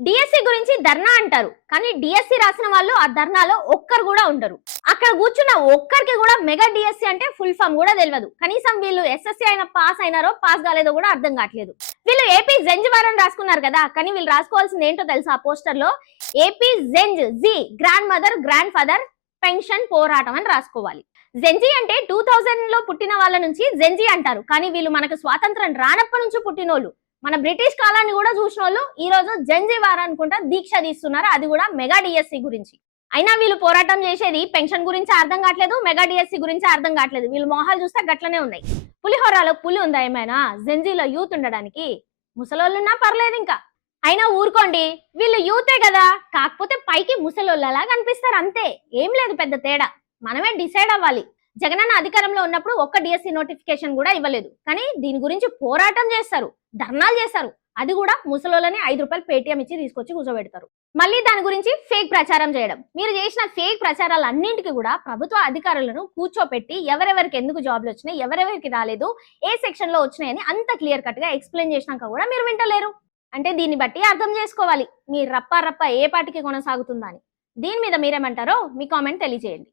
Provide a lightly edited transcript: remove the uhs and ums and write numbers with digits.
DSC గురించి ధర్నా అంటారు, కానీ డిఎస్సి రాసిన వాళ్ళు ఆ ధర్నాలో ఒక్కరు కూడా ఉండరు. అక్కడ కూర్చున్న ఒక్కరికి కూడా మెగా డిఎస్సి అంటే ఫుల్ ఫామ్ కూడా తెలియదు. కనీసం వీళ్ళు ఎస్ఎస్సి అయినా పాస్ అయినారో పాస్ కాలేదో కూడా అర్థం కావట్లేదు. వీళ్ళు ఏపీ జెంజ్ వారని రాసుకున్నారు కదా, కానీ వీళ్ళు రాసుకోవాల్సింది ఏంటో తెలుసా? ఆ పోస్టర్ లో AP Gen Z grandmother grandfather pension పోరాటం అని రాసుకోవాలి. జెంజీ అంటే 2000 లో పుట్టిన వాళ్ళ నుంచి జెంజీ అంటారు, కానీ వీళ్ళు మనకు స్వాతంత్రం రానప్పటి నుంచి పుట్టినోళ్ళు, మన బ్రిటిష్ కాలాన్ని కూడా చూసిన వాళ్ళు ఈ రోజు జెంజీ వార్ అనుకుంటా దీక్ష తీస్తున్నారు, అది కూడా మెగా డిఎస్సి గురించి. అయినా వీళ్ళు పోరాటం చేసేది పెన్షన్ గురించి అర్థం కావట్లేదు, మెగా డిఎస్సి గురించి అర్థం కావట్లేదు. వీళ్ళు మొహాలు చూస్తే గట్లనే ఉన్నాయి. పులిహోరాలో పులి ఉందా ఏమైనా జెంజీలో యూత్ ఉండడానికి? ముసలోళ్ళున్నా పర్లేదు ఇంకా. అయినా ఊరుకోండి, వీళ్ళు యూతే కదా, కాకపోతే పైకి ముసలోళ్ళలా కనిపిస్తారు అంతే, ఏం లేదు పెద్ద తేడా. మనమే డిసైడ్ అవ్వాలి. జగనన్న అధికారంలో ఉన్నప్పుడు ఒక్క డిఎస్సి నోటిఫికేషన్ కూడా ఇవ్వలేదు, కానీ దీని గురించి పోరాటం చేస్తారు, ధర్నాలు చేస్తారు, అది కూడా ముసలోళ్ళని 5 రూపాయలు పేటిఎం ఇచ్చి తీసుకొచ్చి కూర్చోబెడతారు. మళ్ళీ దాని గురించి ఫేక్ ప్రచారం చేయడం. మీరు చేసిన ఫేక్ ప్రచారాలు అన్నింటికి కూడా ప్రభుత్వ అధికారులను కూర్చోపెట్టి ఎవరెవరికి ఎందుకు జాబ్లు వచ్చినాయి, ఎవరెవరికి రాలేదు, ఏ సెక్షన్ లో వచ్చినాయని అంత క్లియర్ కట్ గా ఎక్స్ప్లెయిన్ చేసినాక కూడా మీరు వింటలేరు. అంటే దీన్ని బట్టి అర్థం చేసుకోవాలి మీ రప్ప ఏ పాటికి కొనసాగుతుందా అని. దీని మీద మీరేమంటారో మీ కామెంట్ తెలియజేయండి.